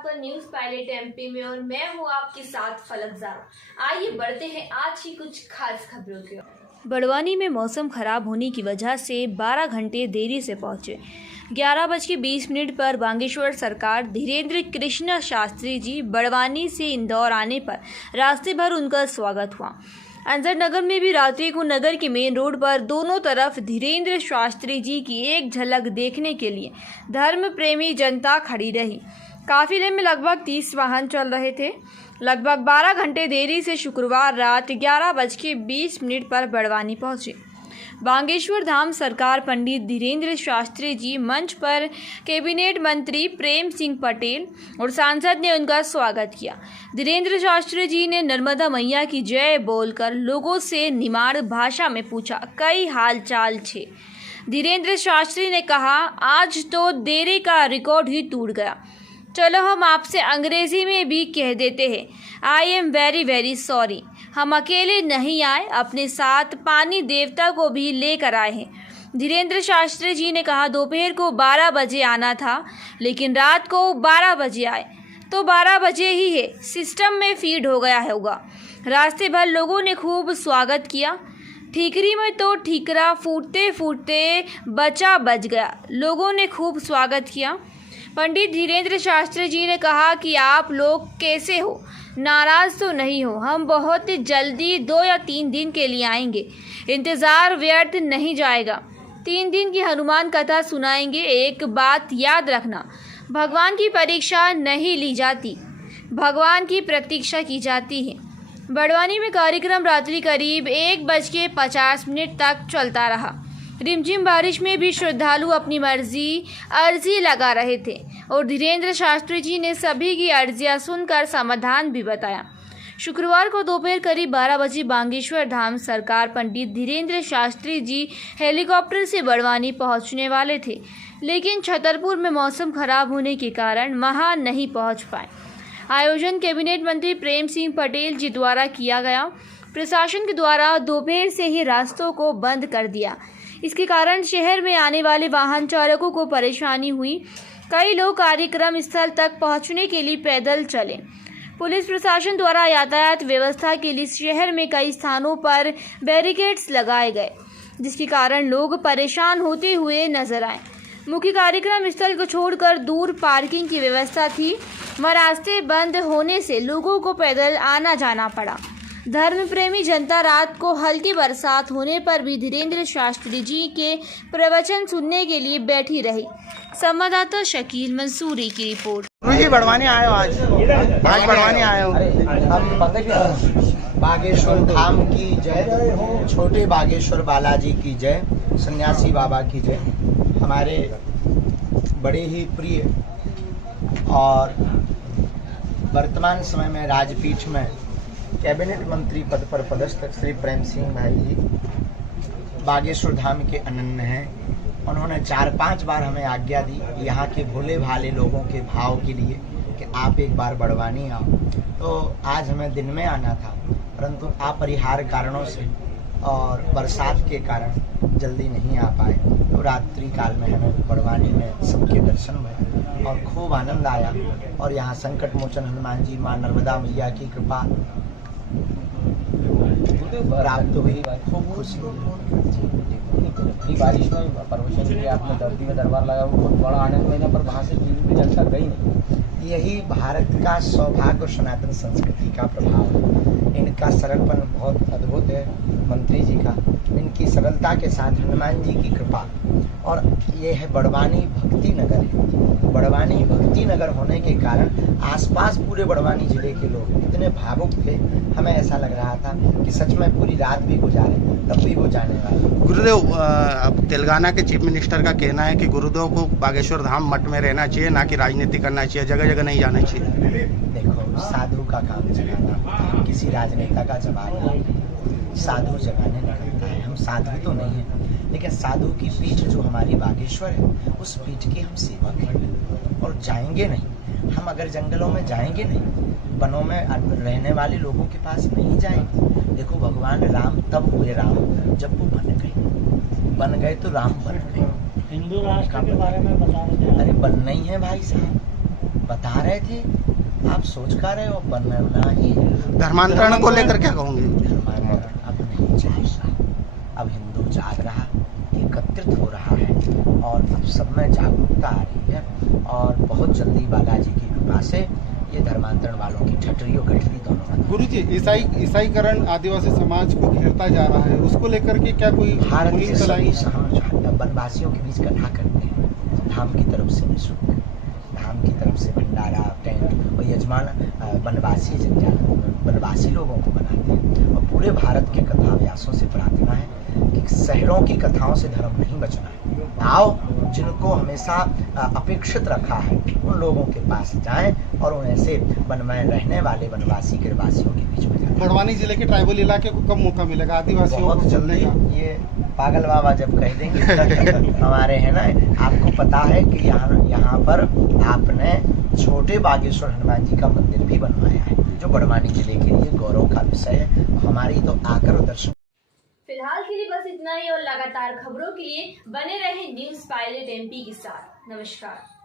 आपका news pilot MP में और मैं हूं आपके साथ फलक ज़ारा। आइए बढ़ते हैं आज की कुछ खास खबरों की ओर। बड़वानी में मौसम खराब होने की वजह से 12 घंटे देरी से पहुंचे। 11:20 पर बागेश्वर सरकार धीरेन्द्र कृष्ण शास्त्री जी बड़वानी से इंदौर आने पर रास्ते भर उनका स्वागत हुआ। अंजर नगर में भी रात्रि को नगर के मेन रोड पर दोनों तरफ धीरेन्द्र शास्त्री जी की एक झलक देखने के लिए धर्म प्रेमी जनता खड़ी रही। काफिले में लगभग 30 वाहन चल रहे थे। लगभग 12 घंटे देरी से शुक्रवार रात 11:20 पर बड़वानी पहुंचे। बागेश्वर धाम सरकार पंडित धीरेन्द्र शास्त्री जी मंच पर कैबिनेट मंत्री प्रेम सिंह पटेल और सांसद ने उनका स्वागत किया। धीरेन्द्र शास्त्री जी ने नर्मदा मैया की जय बोलकर लोगों से निमाड़ भाषा में पूछा, कई हाल चाल छे। धीरेन्द्र शास्त्री ने कहा, आज तो देरी का रिकॉर्ड ही टूट गया। चलो हम आपसे अंग्रेजी में भी कह देते हैं, I am very very sorry. हम अकेले नहीं आए, अपने साथ पानी देवता को भी लेकर आए हैं। धीरेन्द्र शास्त्री जी ने कहा, दोपहर को 12 बजे आना था, लेकिन रात को 12 बजे आए तो 12 बजे ही है, सिस्टम में फीड हो गया होगा। रास्ते भर लोगों ने खूब स्वागत किया। ठीकरी में तो ठीकरा फूटते फूटते बचा बच गया। लोगों ने खूब स्वागत किया। पंडित धीरेन्द्र शास्त्री जी ने कहा कि आप लोग कैसे हो, नाराज तो नहीं हो। हम बहुत जल्दी 2 या 3 दिन के लिए आएंगे, इंतज़ार व्यर्थ नहीं जाएगा। 3 दिन की हनुमान कथा सुनाएंगे। एक बात याद रखना, भगवान की परीक्षा नहीं ली जाती, भगवान की प्रतीक्षा की जाती है। बड़वानी में कार्यक्रम रात्रि करीब 1:50 तक चलता रहा। रिमझिम बारिश में भी श्रद्धालु अपनी अर्जी लगा रहे थे और धीरेन्द्र शास्त्री जी ने सभी की अर्जियां सुनकर समाधान भी बताया। शुक्रवार को दोपहर करीब 12 बजे बागेश्वर धाम सरकार पंडित धीरेन्द्र शास्त्री जी हेलीकॉप्टर से बड़वानी पहुंचने वाले थे, लेकिन छतरपुर में मौसम खराब होने के कारण वहां नहीं पहुंच पाए। आयोजन कैबिनेट मंत्री प्रेम सिंह पटेल जी द्वारा किया गया। प्रशासन के द्वारा दोपहर से ही रास्तों को बंद कर दिया। इसके कारण शहर में आने वाले वाहन चालकों को परेशानी हुई। कई लोग कार्यक्रम स्थल तक पहुंचने के लिए पैदल चले। पुलिस प्रशासन द्वारा यातायात व्यवस्था के लिए शहर में कई स्थानों पर बैरिकेड्स लगाए गए, जिसके कारण लोग परेशान होते हुए नजर आए। मुख्य कार्यक्रम स्थल को छोड़कर दूर पार्किंग की व्यवस्था थी। वह रास्ते बंद होने से लोगों को पैदल आना जाना पड़ा। धर्म प्रेमी जनता रात को हल्की बरसात होने पर भी धीरेन्द्र शास्त्री जी के प्रवचन सुनने के लिए बैठी रही। संवाददाता शकील मंसूरी की रिपोर्ट। जी बड़वानी आए हो आज बड़वानी आए हो। हम बागेश्वर धाम की जय, छोटे बागेश्वर बालाजी की जय, सन्यासी बाबा की जय। हमारे बड़े ही प्रिय और वर्तमान समय में राजपीठ में कैबिनेट मंत्री पद पर पदस्थ श्री प्रेम सिंह भाई जी बागेश्वर धाम के अनन्य हैं। उन्होंने 4-5 बार हमें आज्ञा दी यहाँ के भोले भाले लोगों के भाव के लिए कि आप एक बार बड़वानी आओ। तो आज हमें दिन में आना था, परंतु अपरिहार्य कारणों से और बरसात के कारण जल्दी नहीं आ पाए। तो रात्रि काल में हमें बड़वानी में सबके दर्शन हुए और खूब आनंद आया। और यहाँ संकट मोचन हनुमान जी, माँ नर्मदा मैया की कृपा प्राप्त हुई, खूब खुशी हुई। बारिश में प्रवचन के लिए आपने धरती में दरबार लगा, वो बहुत बड़ा आनंद मिला, पर वहाँ से जनता गई नहीं। यही भारत का सौभाग्य और सनातन संस्कृति का प्रभाव है। इनका सरलपन बहुत अद्भुत है मंत्री जी का, इनकी सरलता के साथ हनुमान जी की कृपा। और ये है बड़वानी भक्ति नगर है। बड़वानी भक्ति नगर होने के कारण आसपास पूरे बड़वानी जिले के लोग इतने भावुक थे, हमें ऐसा लग रहा था कि सच में पूरी रात भी गुजारे तब भी वो जाने वाले। गुरुदेव, अब तेलंगाना के चीफ मिनिस्टर का कहना है कि गुरुदेव को बागेश्वर धाम मठ में रहना चाहिए, ना कि राजनीति करना चाहिए, जगह जगह नहीं जाना चाहिए। देखो, साधु का काम जगाना, किसी राजनेता का जवाब नहीं। साधु जगाने निकलता है, हम साधु तो नहीं है, लेकिन साधु की पीठ जो हमारी बागेश्वर है, उस पीठ के हम सेवक हैं और जाएंगे नहीं। हम अगर जंगलों में जाएंगे नहीं, वनों में रहने वाले लोगों के पास नहीं जाएंगे। देखो, भगवान राम तब हुए राम जब वो बन गए तो राम बन गए। हिंदू राष्ट्र के बारे में बता रहे हैं। अरे बनना ही है भाई साहब, बता रहे थे, आप सोच कर रहे हो बनना ही है। धर्मांतरण को लेकर क्या कहोगे? धर्मांतरण अब नहीं जाएगा। अब हिंदू जाग रहा, एकत्रित हो रहा है और अब सब में जागरूकता आ रही है और बहुत जल्दी बालाजी की कृपा से ये धर्मांतरण वालों की ठटरी और गठरी दोनों बंद। गुरु जी, ईसाईकरण आदिवासी समाज को घेरता जा रहा है, उसको लेकर के क्या कोई भारत मुहिम के चलाई? सभी हम वनवासियों के बीच कथा करते हैं, धाम की तरफ से निःशुल्क, धाम की तरफ से भंडारा टेंट और यजमान वनवासी वनवासी लोगों को बनाते हैं। और पूरे भारत के कथा व्यासों से प्रार्थना है कि शहरों की कथाओं से धर्म नहीं बचना है। आओ, जिनको हमेशा अपेक्षित रखा है उन लोगों के पास जाएं और उन्हें से वन में रहने वाले वनवासी गिरवासियों के बीच में बड़वानी जिले के ट्राइबल इलाके को कब मौका मिलेगा आदिवासियों बहुत को जल्दी। चलने का? ये पागल बाबा जब कह देंगे हमारे है ना, आपको पता है कि यहाँ पर आपने छोटे बागेश्वर हनुमान जी का मंदिर भी बनवाया है, जो बड़वानी जिले के लिए गौरव का विषय है। हमारी तो आकर दर्शन। फिलहाल के लिए बस इतना ही और लगातार खबरों के लिए बने रहे न्यूज़ पायलट MP के साथ। नमस्कार।